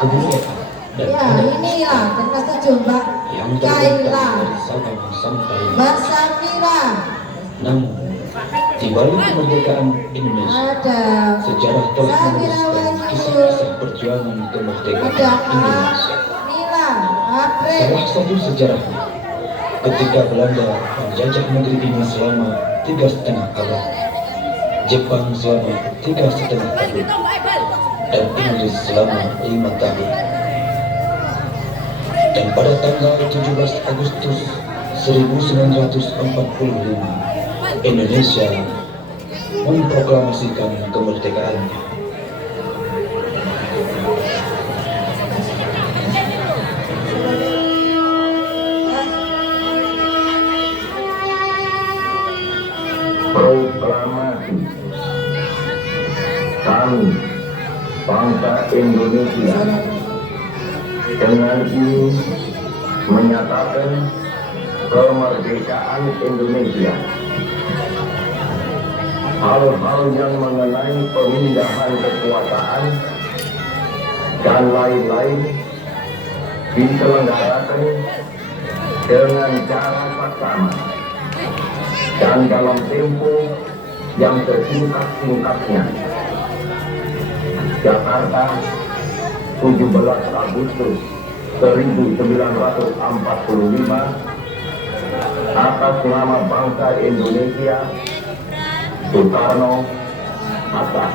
kebudayaan dan Ya, adat inilah kita setuju Mbak yang Kaila terbentang dari Sabang sampai Mbak Samira. namun di balik kemerdekaan Indonesia, Ada sejarah telah Samira menuliskan Wahyu. kisah-kisah perjuangan kemerdekaan Ada Indonesia. Nila April. Salah satu sejarahnya, ketika Belanda menjajah negeri ini selama 3,5 abad, Jepang selama 3,5 tahun, dan Inggris selama 5 tahun. Dan pada tanggal 17 Agustus 1945, Indonesia memproklamasikan kemerdekaannya. Proklamasi kami bangsa Indonesia dengan ini menyatakan kemerdekaan Indonesia. Hal-hal yang mengenai pemindahan kekuasaan dan lain-lain diselenggarakan dengan cara saksama dan dalam tempo yang sesingkat-singkatnya. Jakarta, 17 Agustus 1945, atas nama bangsa Indonesia, Soekarno Hatta.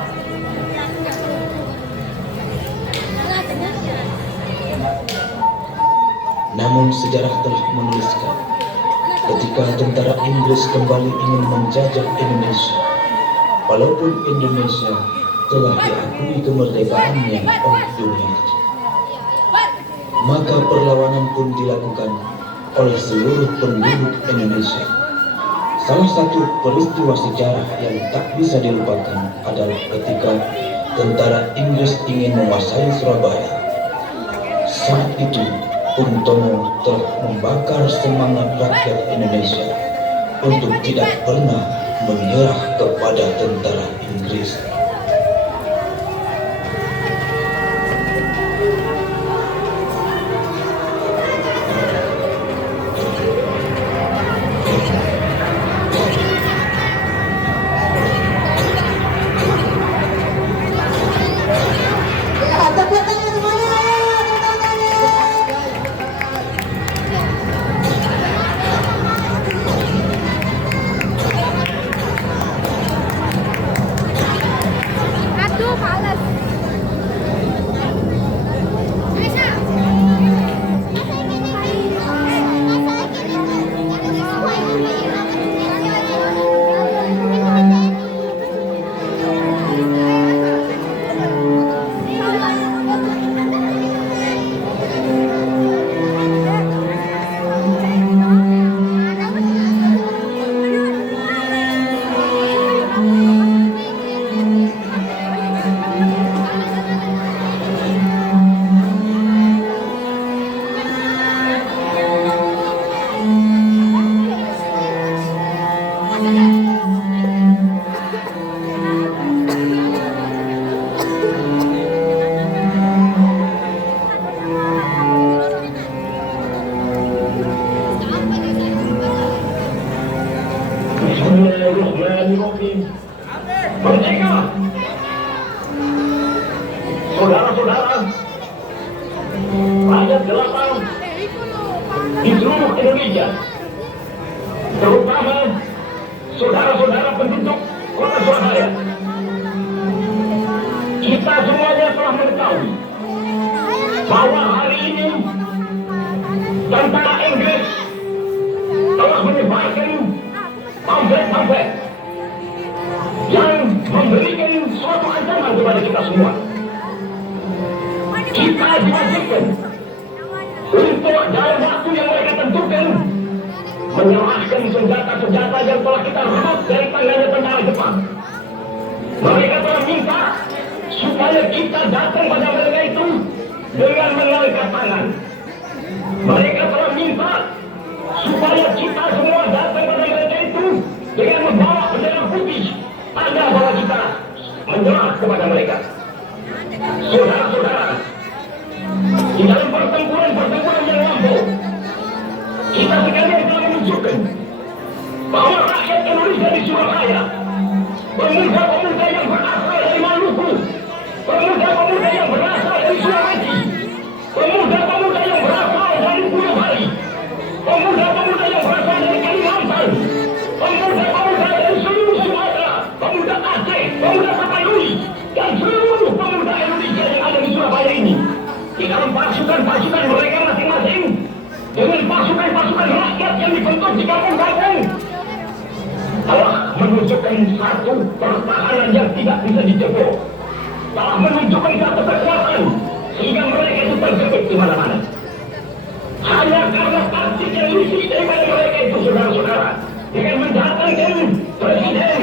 Namun sejarah telah menuliskan, ketika tentara Inggris kembali ingin menjajah Indonesia, walaupun Indonesia telah diakui kemerdekaannya oleh dunia, maka perlawanan pun dilakukan oleh seluruh penduduk Indonesia. Salah satu peristiwa sejarah yang tak bisa dilupakan adalah ketika tentara Inggris ingin menguasai Surabaya. Saat itu, Bung Tomo telah membakar semangat rakyat Indonesia untuk tidak pernah menyerah kepada tentara Inggris. Ya, tepuk tangan semuanya. Tepuk tangan. Aduh, males. Bismillahirrahmanirrahim. Merdeka! Saudara-saudara, rakyat jelata di seluruh Indonesia, terutama saudara-saudara penduduk kota Surabaya, kita semuanya telah mengetahui bahwa hari ini tentara Inggris telah menyebarkan pamflet-pamflet yang memberikan suatu ancaman kepada kita semua. Kita diwajibkan untuk dalam waktu yang mereka tentukan menyerahkan senjata-senjata yang telah kita rebut dari tangannya tentara Jepang. Mereka telah minta supaya kita datang pada mereka itu dengan mengangkat tangan. Mereka telah minta supaya kita semua datang pada mereka itu dengan membawa bendera putih, tanda bahwa kita menyerah kepada mereka. Saudara-saudara, kita sekalian telah menunjukkan bahwa rakyat Indonesia di Surabaya, pemuda-pemuda yang berasal dari Maluku, pemuda-pemuda yang berasal dari Sulawesi, pemuda-pemuda yang berasal dari Pulau Bali, pemuda-pemuda yang berasal dari Kalimantan, pemuda-pemuda dari seluruh Sumatera, pemuda Aceh, pemuda Tapanuli, dan seluruh pemuda Indonesia yang ada di Surabaya ini, di dalam pasukan-pasukan mereka masing-masing, dengan pasukan-pasukan rakyat yang dibentuk di kampung-kampung, telah menunjukkan satu pertahanan yang tidak bisa dijebol, telah menunjukkan satu kekuatan sehingga mereka itu terjepit di mana-mana. Hanya karena taktik yang licik daripada mereka itu, saudara-saudara, dengan mendatangkan presiden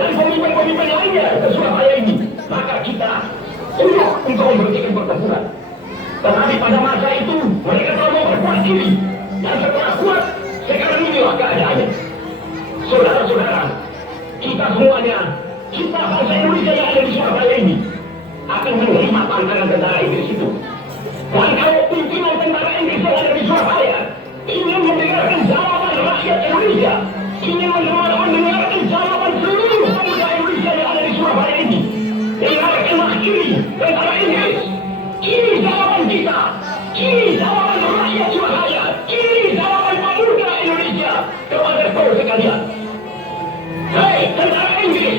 dan pemimpin-pemimpin lainnya ke Surabaya ini, maka kita tunduk untuk memberhentikan pertempuran. Tetapi pada masa itu mereka telah memperkuat diri, dan setelah kuat sekarang inilah keadaannya. Saudara-saudara, kita semuanya, kita bangsa Indonesia yang ada di Surabaya ini akan menerima tantangan tentara Inggris itu. Dan kalau pimpinan tentara Inggris yang ada di Surabaya ingin mendengarkan jawaban rakyat Indonesia, ingin mendengarkan jawaban seluruh pemuda Indonesia yang ada di Surabaya ini, dengarkanlah ini tentara Inggris. Ini jawaban kita, ini jawaban rakyat Surabaya, ini jawaban pemuda Indonesia kepada kau sekalian. Hei tentara Inggris,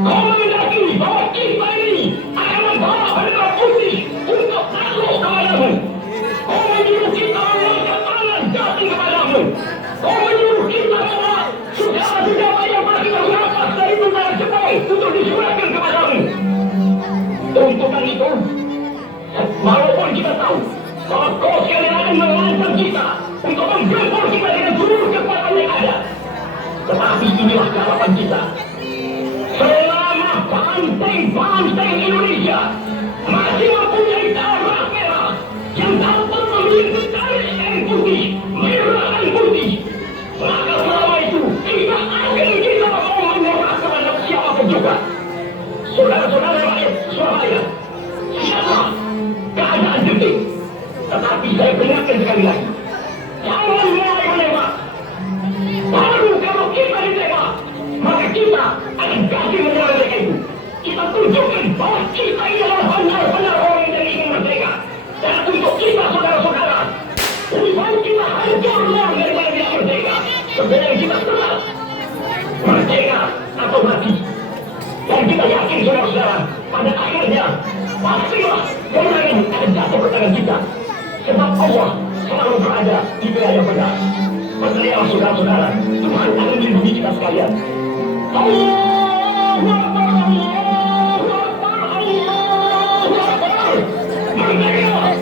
kau menghendaki bahwa kita ini akan membawa bendera putih untuk takluk kepadamu. Kau menyuruh kita mengangkat tangan jatuh kepadamu. Kau menyuruh kita membawa senjata-senjata yang masih bernapas dari tentara Jepang untuk diserahkan kepadamu. Untukkan itu, walaupun kita tahu bahwa kau sekalian akan mengancam kita untuk menggempur kita dengan seluruh kekuatan yang ada, tetapi inilah jawaban kita. Selama banteng-banteng Indonesia masih mempunyai darah merah yang dapat memiliki garis yang putih, merah dan putih, maka selama itu kita mau menyerah kepada siapapun juga. Saudara-saudara rakyat Surabaya, siaplah keadaan genting. Tetapi saya peringatkan sekali lagi, jangan mulai menembak. Baru kalau kita ditembak, maka kita akan ganti menyerang mereka itu. Kita tunjukkan bahwa kita ini adalah benar-benar orang yang ingin merdeka. Dan untuk kita, saudara-saudara, lebih baik kita hancur luar daripada tidak merdeka. Sebenarnya kita tetap merdeka atau mati. Dan kita yakin, saudara-saudara, pada akhirnya pastilah kemenangan akan jatuh ke tangan kita. Sebab Allah selalu berada di pihak yang benar. Percayalah saudara-saudara, Tuhan akan melindungi kita sekalian. Allahu Akbar, Allahu Akbar, Allahu Akbar. Merdeka!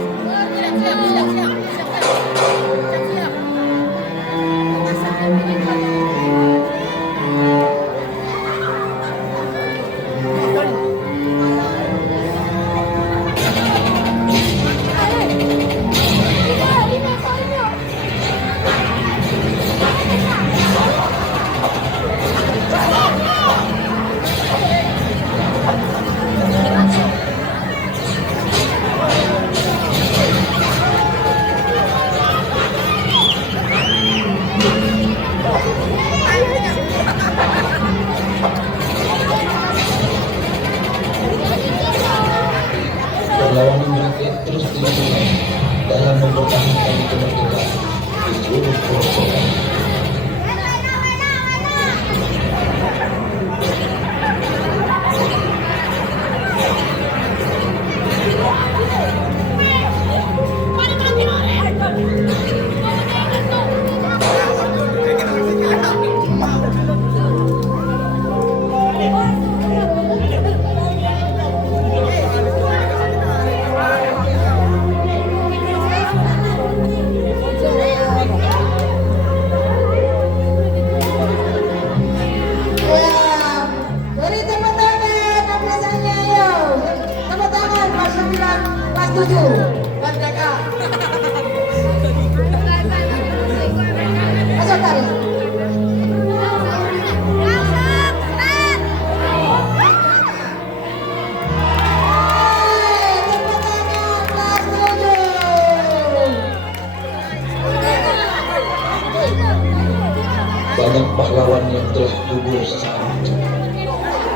banyak pahlawan yang telah gugur saat itu.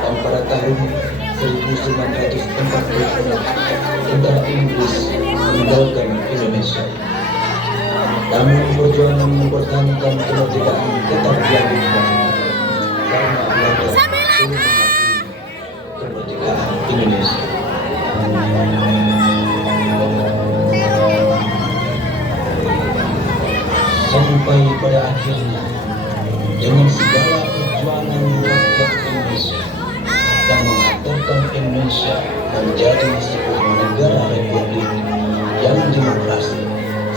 Dan pada tahun 1946, tentara Inggris meninggalkan Indonesia. Namun perjuangan mempertahankan kemerdekaan tetap dilanjutkan karena Belanda sulit mengakui kemerdekaan Indonesia. Sampai pada akhirnya, dengan segala perjuangan rakyat Indonesia yang mengantarkan Indonesia menjadi sebuah negara republik yang demokrasi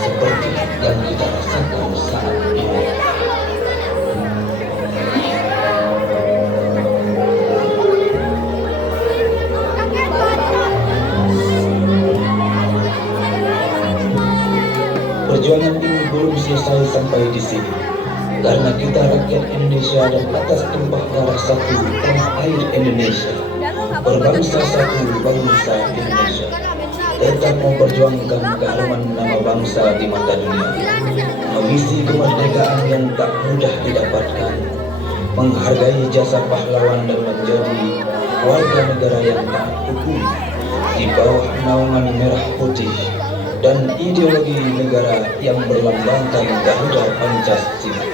seperti yang kita rasakan saat ini. Perjuangan ini belum selesai sampai di sini, karena kita rakyat Indonesia dan atas tumpah darah satu tanah air Indonesia, berbangsa satu bangsa Indonesia, tetap memperjuangkan keharuman nama bangsa di mata dunia, mengisi kemerdekaan yang tak mudah didapatkan, menghargai jasa pahlawan dan menjadi warga negara yang taat hukum di bawah naungan merah putih dan ideologi negara yang berlambangkan Garuda Pancasila.